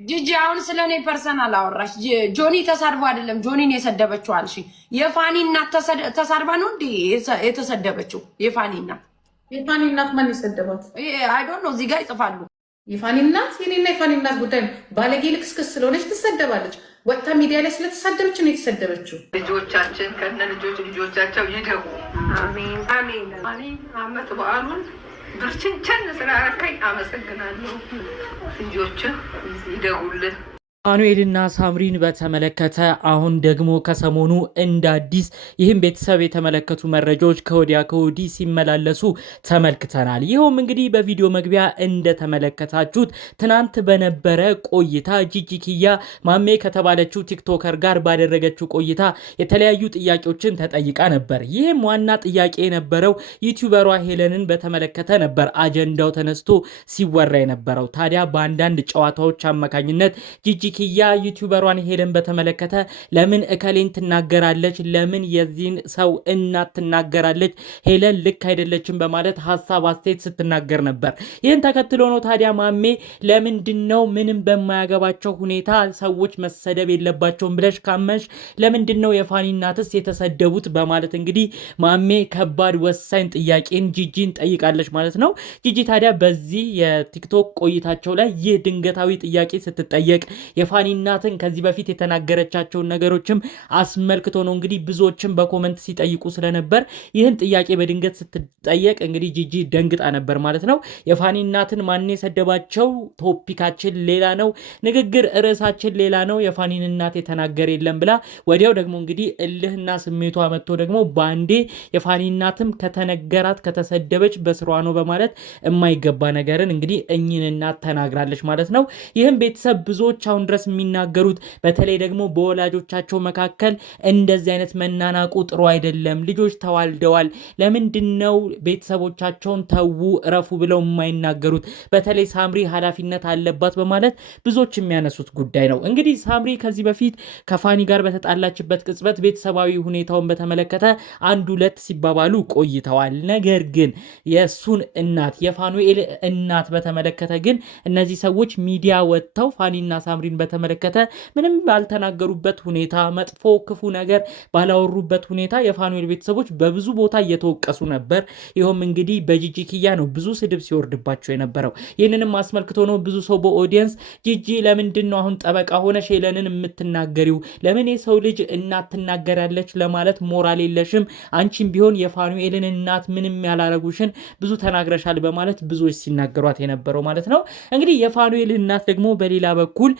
ጂጂ አሁን ስለኔ ፐርሰናል አወራሽ። ጆኒ ተሳድቦ አይደለም ጆኒን የሰደበችው አልሽ። የፋኒ እናት ተሳድባ ነው እንዴ የተሰደበችው? የፋኒ እናት ማን የሰደባት? አይ ዶንት ኖ። እዚህ ጋር ይጽፋሉ። የፋኒ እናት የኔና የፋኒ እናት ጉዳይ ነው። ባለጌ ልክስክስ ስለሆነች ትሰደባለች። ወጥታ ሚዲያ ላይ ስለተሳደበች ነው የተሰደበችው። ልጆቻችን ከነ ልጆቻቸው ይደጉ። አሜን አሜን አሜን። አመት በዓሉን ብርችንቸን ስላረከኝ አመሰግናለሁ። ልጆች ይደጉልን። ፋኑኤልና ሳምሪን በተመለከተ አሁን ደግሞ ከሰሞኑ እንደ አዲስ ይህም ቤተሰብ የተመለከቱ መረጃዎች ከወዲያ ከወዲህ ሲመላለሱ ተመልክተናል። ይኸውም እንግዲህ በቪዲዮ መግቢያ እንደተመለከታችሁት ትናንት በነበረ ቆይታ ጂጂ ኪያ ማሜ ከተባለችው ቲክቶከር ጋር ባደረገችው ቆይታ የተለያዩ ጥያቄዎችን ተጠይቃ ነበር። ይህም ዋና ጥያቄ የነበረው ዩቲዩበሯ ሄለንን በተመለከተ ነበር አጀንዳው ተነስቶ ሲወራ የነበረው። ታዲያ በአንዳንድ ጨዋታዎች አማካኝነት ጂጂ ኪያ ዩቲዩበሯን ሄለን በተመለከተ ለምን እከሌን ትናገራለች? ለምን የዚህን ሰው እናት ትናገራለች? ሄለን ልክ አይደለችም በማለት ሀሳብ አስተያየት ስትናገር ነበር። ይህን ተከትሎ ነው ታዲያ ማሜ ለምንድነው ምንም በማያገባቸው ሁኔታ ሰዎች መሰደብ የለባቸውም ብለሽ ካመንሽ ለምንድነው የፋኒ እናትስ የተሰደቡት? በማለት እንግዲህ ማሜ ከባድ ወሳኝ ጥያቄን ጂጂን ጠይቃለች ማለት ነው። ጂጂ ታዲያ በዚህ የቲክቶክ ቆይታቸው ላይ ይህ ድንገታዊ ጥያቄ ስትጠየቅ የፋኒ እናትን ከዚህ በፊት የተናገረቻቸውን ነገሮችም አስመልክቶ ነው እንግዲህ ብዙዎችም በኮመንት ሲጠይቁ ስለነበር ይህን ጥያቄ በድንገት ስትጠየቅ እንግዲህ ጂጂ ደንግጣ ነበር ማለት ነው። የፋኒ እናትን ማን የሰደባቸው? ቶፒካችን ሌላ ነው፣ ንግግር ርዕሳችን ሌላ ነው፣ የፋኒን እናት የተናገረ የለም ብላ ወዲያው ደግሞ እንግዲህ እልህና ስሜቷ መጥቶ ደግሞ ባንዴ የፋኒ እናትም ከተነገራት ከተሰደበች በስሯ ነው በማለት የማይገባ ነገርን እንግዲህ እኚህን እናት ተናግራለች ማለት ነው። ይህም ቤተሰብ ብዙዎች አሁን ድረስ የሚናገሩት በተለይ ደግሞ በወላጆቻቸው መካከል እንደዚህ አይነት መናናቁ ጥሩ አይደለም። ልጆች ተዋልደዋል። ለምንድነው ቤተሰቦቻቸውን ተዉ እረፉ ብለው የማይናገሩት? በተለይ ሳምሪ ኃላፊነት አለባት በማለት ብዙዎች የሚያነሱት ጉዳይ ነው። እንግዲህ ሳምሪ ከዚህ በፊት ከፋኒ ጋር በተጣላችበት ቅጽበት ቤተሰባዊ ሁኔታውን በተመለከተ አንድ ሁለት ሲባባሉ ቆይተዋል። ነገር ግን የሱን እናት የፋኑኤል እናት በተመለከተ ግን እነዚህ ሰዎች ሚዲያ ወጥተው ፋኒና ሳምሪን በተመለከተ ምንም ባልተናገሩበት ሁኔታ መጥፎ ክፉ ነገር ባላወሩበት ሁኔታ የፋኑኤል ቤተሰቦች በብዙ ቦታ እየተወቀሱ ነበር። ይኸውም እንግዲህ በጂጂ ኪያ ነው ብዙ ስድብ ሲወርድባቸው የነበረው። ይህንንም አስመልክቶ ነው ብዙ ሰው በኦዲየንስ ጂጂ ለምንድን ነው አሁን ጠበቃ ሆነሽ ሄለንን የምትናገሪው? ለምን የሰው ልጅ እናት ትናገራለች ለማለት ሞራል የለሽም? አንቺም ቢሆን የፋኑኤልን እናት ምንም ያላረጉሽን ብዙ ተናግረሻል በማለት ብዙዎች ሲናገሯት የነበረው ማለት ነው። እንግዲህ የፋኑኤል እናት ደግሞ በሌላ በኩል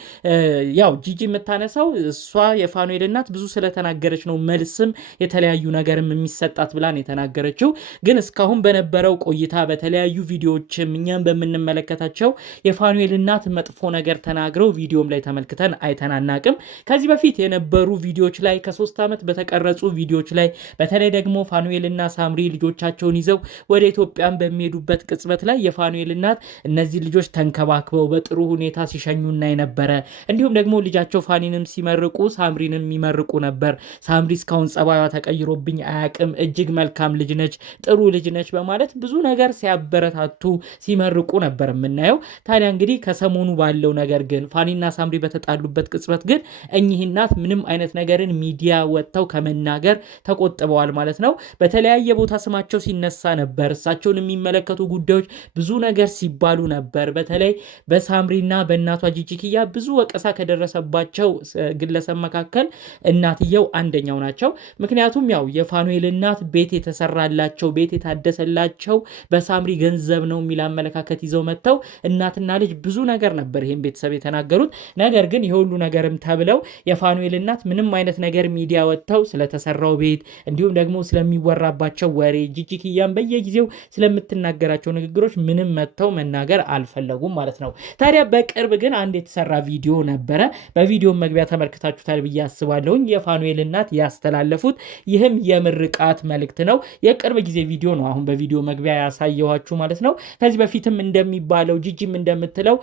ያው ጂጂ የምታነሳው እሷ የፋኑኤል እናት ብዙ ስለተናገረች ነው መልስም የተለያዩ ነገርም የሚሰጣት ብላን የተናገረችው። ግን እስካሁን በነበረው ቆይታ በተለያዩ ቪዲዮዎችም እኛም በምንመለከታቸው የፋኑኤል እናት መጥፎ ነገር ተናግረው ቪዲዮም ላይ ተመልክተን አይተናናቅም። ከዚህ በፊት የነበሩ ቪዲዮዎች ላይ ከ3 ዓመት በተቀረጹ ቪዲዮዎች ላይ በተለይ ደግሞ ፋኑኤልና ሳምሪ ልጆቻቸውን ይዘው ወደ ኢትዮጵያን በሚሄዱበት ቅጽበት ላይ የፋኑኤል እናት እነዚህ ልጆች ተንከባክበው በጥሩ ሁኔታ ሲሸኙና የነበረ እንዲሁም ደግሞ ልጃቸው ፋኒንም ሲመርቁ ሳምሪንም የሚመርቁ ነበር። ሳምሪ እስካሁን ጸባይዋ ተቀይሮብኝ አያቅም፣ እጅግ መልካም ልጅ ነች፣ ጥሩ ልጅ ነች በማለት ብዙ ነገር ሲያበረታቱ ሲመርቁ ነበር የምናየው። ታዲያ እንግዲህ ከሰሞኑ ባለው ነገር ግን ፋኒና ሳምሪ በተጣሉበት ቅጽበት ግን እኚህ እናት ምንም አይነት ነገርን ሚዲያ ወጥተው ከመናገር ተቆጥበዋል ማለት ነው። በተለያየ ቦታ ስማቸው ሲነሳ ነበር። እሳቸውን የሚመለከቱ ጉዳዮች ብዙ ነገር ሲባሉ ነበር። በተለይ በሳምሪና በእናቷ ጂጂ ኪያ ብዙ ወቀሳ ከደረሰባቸው ግለሰብ መካከል እናትየው አንደኛው ናቸው። ምክንያቱም ያው የፋኑኤል እናት ቤት የተሰራላቸው ቤት የታደሰላቸው በሳምሪ ገንዘብ ነው የሚል አመለካከት ይዘው መጥተው እናትና ልጅ ብዙ ነገር ነበር ይሄን ቤተሰብ የተናገሩት። ነገር ግን የሁሉ ነገርም ተብለው የፋኑኤል እናት ምንም አይነት ነገር ሚዲያ ወጥተው ስለተሰራው ቤት እንዲሁም ደግሞ ስለሚወራባቸው ወሬ ጂጂ ኪያም በየጊዜው ስለምትናገራቸው ንግግሮች ምንም መጥተው መናገር አልፈለጉም ማለት ነው። ታዲያ በቅርብ ግን አንድ የተሰራ ቪዲዮ ነበረ። በቪዲዮ መግቢያ ተመልክታችሁታል ብዬ አስባለሁኝ። የፋኑኤል እናት ያስተላለፉት ይህም የምርቃት መልእክት ነው። የቅርብ ጊዜ ቪዲዮ ነው አሁን በቪዲዮ መግቢያ ያሳየኋችሁ ማለት ነው። ከዚህ በፊትም እንደሚባለው ጂጂም እንደምትለው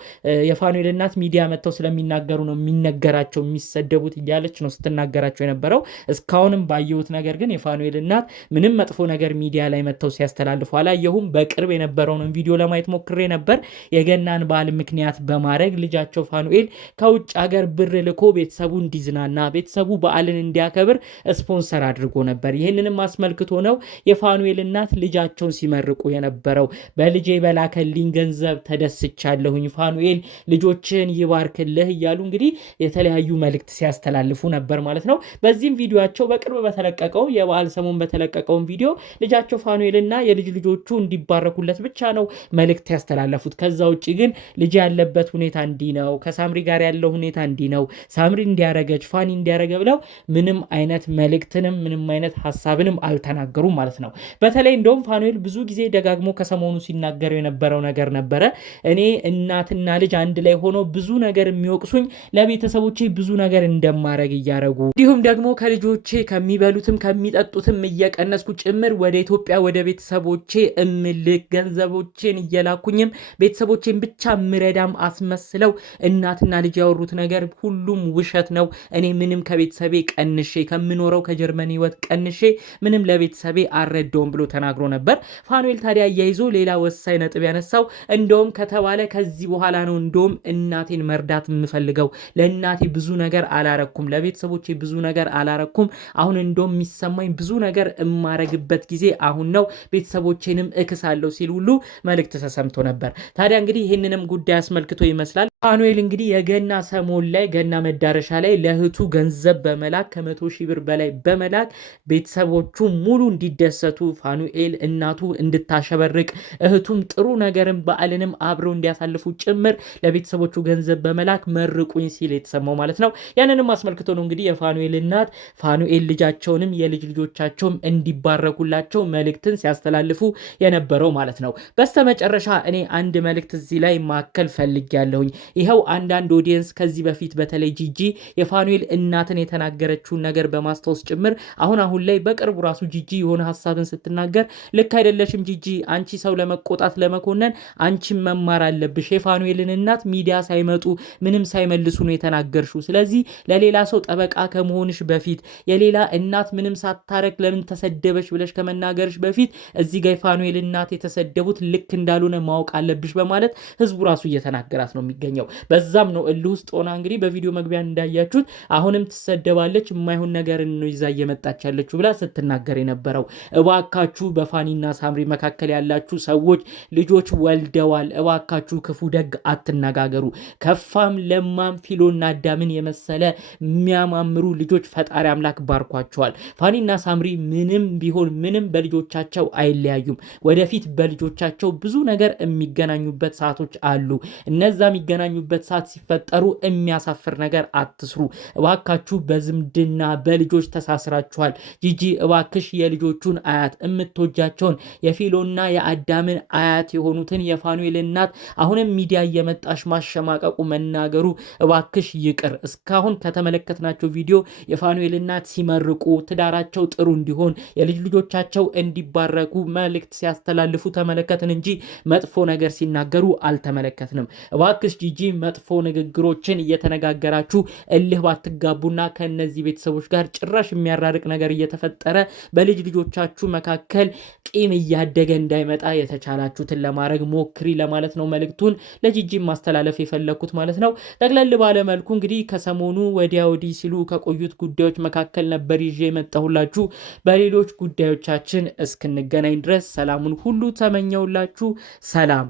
የፋኑኤል እናት ሚዲያ መጥተው ስለሚናገሩ ነው የሚነገራቸው የሚሰደቡት እያለች ነው ስትናገራቸው የነበረው። እስካሁንም ባየሁት ነገር ግን የፋኑኤል እናት ምንም መጥፎ ነገር ሚዲያ ላይ መጥተው ሲያስተላልፉ አላየሁም። በቅርብ የነበረውን ቪዲዮ ለማየት ሞክሬ ነበር። የገናን በዓል ምክንያት በማድረግ ልጃቸው ፋኑኤል ከውጭ ሀገር ብር ልኮ ቤተሰቡ እንዲዝናና ቤተሰቡ በዓልን እንዲያከብር ስፖንሰር አድርጎ ነበር። ይህንንም አስመልክቶ ነው የፋኑኤል እናት ልጃቸውን ሲመርቁ የነበረው። በልጄ በላከልኝ ገንዘብ ተደስቻለሁኝ፣ ፋኑኤል ልጆችን ይባርክልህ እያሉ እንግዲህ የተለያዩ መልእክት ሲያስተላልፉ ነበር ማለት ነው። በዚህም ቪዲዮአቸው በቅርብ በተለቀቀው የበዓል ሰሞን በተለቀቀውን ቪዲዮ ልጃቸው ፋኑኤልና የልጅ ልጆቹ እንዲባረኩለት ብቻ ነው መልእክት ያስተላለፉት። ከዛ ውጪ ግን ልጅ ያለበት ሁኔታ እንዲህ ነው፣ ከሳምሪ ጋር ያለው ሁኔታ እንዲህ ነው፣ ሳምሪ እንዲያረገች ፋኒ እንዲያረገ ብለው ምንም አይነት መልእክትንም ምንም አይነት ሐሳብንም አልተናገሩም ማለት ነው። በተለይ እንደውም ፋኑኤል ብዙ ጊዜ ደጋግሞ ከሰሞኑ ሲናገረው የነበረው ነገር ነበረ። እኔ እናትና ልጅ አንድ ላይ ሆኖ ብዙ ነገር የሚወቅሱኝ ለቤተሰቦቼ ብዙ ነገር እንደማረግ እያረጉ እንዲሁም ደግሞ ከልጆቼ ከሚበሉትም ከሚጠጡትም እየቀነስኩ ጭምር ወደ ኢትዮጵያ ወደ ቤተሰቦቼ እምልክ ገንዘቦቼን እየላኩኝም ቤተሰቦቼን ብቻ ምረዳም አስመስለው እናትና ልጅ ያወሩት ነገር ሁሉም ውሸት ነው። እኔ ምንም ከቤተሰቤ ቀንሼ ከምኖረው ከጀርመን ህይወት ቀንሼ ምንም ለቤተሰቤ አልረዳውም ብሎ ተናግሮ ነበር። ፋኑኤል ታዲያ አያይዞ ሌላ ወሳኝ ነጥብ ያነሳው እንደውም ከተባለ ከዚህ በኋላ ነው እንደውም እናቴን መርዳት የምፈልገው። ለእናቴ ብዙ ነገር አላረኩም፣ ለቤተሰቦቼ ብዙ ነገር አላረኩም። አሁን እንደውም የሚሰማኝ ብዙ ነገር እማረግበት ጊዜ አሁን ነው፣ ቤተሰቦቼንም እክሳለሁ ሲል ሁሉ መልእክት ተሰምቶ ነበር። ታዲያ እንግዲህ ይህንንም ጉዳይ አስመልክቶ ይመስላል ፋኑኤል እንግዲህ የገና ሰሞን ላይ ገና መዳረሻ ላይ ለእህቱ ገንዘብ በመላክ ከ100,000 ብር በላይ በመላክ ቤተሰቦቹ ሙሉ እንዲደሰቱ ፋኑኤል እናቱ እንድታሸበርቅ እህቱም ጥሩ ነገርም በዓልንም አብረው እንዲያሳልፉ ጭምር ለቤተሰቦቹ ገንዘብ በመላክ መርቁኝ ሲል የተሰማው ማለት ነው። ያንንም አስመልክቶ ነው እንግዲህ የፋኑኤል እናት ፋኑኤል ልጃቸውንም የልጅ ልጆቻቸውም እንዲባረኩላቸው መልእክትን ሲያስተላልፉ የነበረው ማለት ነው። በስተመጨረሻ እኔ አንድ መልእክት እዚህ ላይ ማከል ፈልጊያለሁኝ። ይኸው አንዳንድ ኦዲየንስ ከዚህ በፊት በተለይ ጂጂ የፋኑኤል እናትን የተናገረችውን ነገር በማስታወስ ጭምር አሁን ላይ በቅርቡ ራሱ ጂጂ የሆነ ሀሳብን ስትናገር ልክ አይደለሽም ጂጂ፣ አንቺ ሰው ለመቆጣት ለመኮነን አንቺም መማር አለብሽ። የፋኑኤልን እናት ሚዲያ ሳይመጡ ምንም ሳይመልሱ ነው የተናገርሽው። ስለዚህ ለሌላ ሰው ጠበቃ ከመሆንሽ በፊት የሌላ እናት ምንም ሳታረግ ለምን ተሰደበች ብለሽ ከመናገርሽ በፊት እዚህ ጋር የፋኑኤል እናት የተሰደቡት ልክ እንዳልሆነ ማወቅ አለብሽ በማለት ህዝቡ ራሱ እየተናገራት ነው የሚገኘው። በዛም ነው እልህ ውስጥ ሆና እንግዲህ በቪዲዮ መግቢያ እንዳያችሁት አሁንም ትሰደባለች፣ የማይሆን ነገር ነው ይዛ እየመጣች ያለችው ብላ ስትናገር የነበረው። እባካችሁ በፋኒና ሳምሪ መካከል ያላችሁ ሰዎች ልጆች ወልደዋል፣ እባካችሁ ክፉ ደግ አትነጋገሩ። ከፋም ለማም ፊሎና አዳምን የመሰለ የሚያማምሩ ልጆች ፈጣሪ አምላክ ባርኳቸዋል። ፋኒና ሳምሪ ምንም ቢሆን ምንም በልጆቻቸው አይለያዩም። ወደፊት በልጆቻቸው ብዙ ነገር የሚገናኙበት ሰዓቶች አሉ። እነዛ የሚገናኙበት ሰዓት ሲፈጠሩ የሚያሳፍር ነገር አትስሩ እባካችሁ። በዝምድና በልጆች ተሳስራችኋል። ጂጂ እባክሽ የልጆቹን አያት የምትወጃቸውን የፊሎና የአዳምን አያት የሆኑትን የፋኑኤል እናት አሁንም ሚዲያ እየመጣሽ ማሸማቀቁ መናገሩ እባክሽ ይቅር። እስካሁን ከተመለከትናቸው ቪዲዮ የፋኑኤል እናት ሲመርቁ ትዳራቸው ጥሩ እንዲሆን የልጅ ልጆቻቸው እንዲባረኩ መልእክት ሲያስተላልፉ ተመለከትን እንጂ መጥፎ ነገር ሲናገሩ አልተመለከትንም። እባክሽ ጂጂ መጥፎ ንግግሮችን እየተነጋገራችሁ እልህ ባትጋቡና ከነዚህ ቤተሰቦች ጋር ጭራሽ የሚያራርቅ ነገር እየተፈጠረ በልጅ ልጆቻችሁ መካከል ቂም እያደገ እንዳይመጣ የተቻላችሁትን ለማድረግ ሞክሪ ለማለት ነው መልእክቱን ለጂጂ ማስተላለፍ የፈለኩት ማለት ነው። ጠቅለል ባለ መልኩ እንግዲህ ከሰሞኑ ወዲያ ወዲህ ሲሉ ከቆዩት ጉዳዮች መካከል ነበር ይዤ የመጣሁላችሁ። በሌሎች ጉዳዮቻችን እስክንገናኝ ድረስ ሰላሙን ሁሉ ተመኘውላችሁ። ሰላም።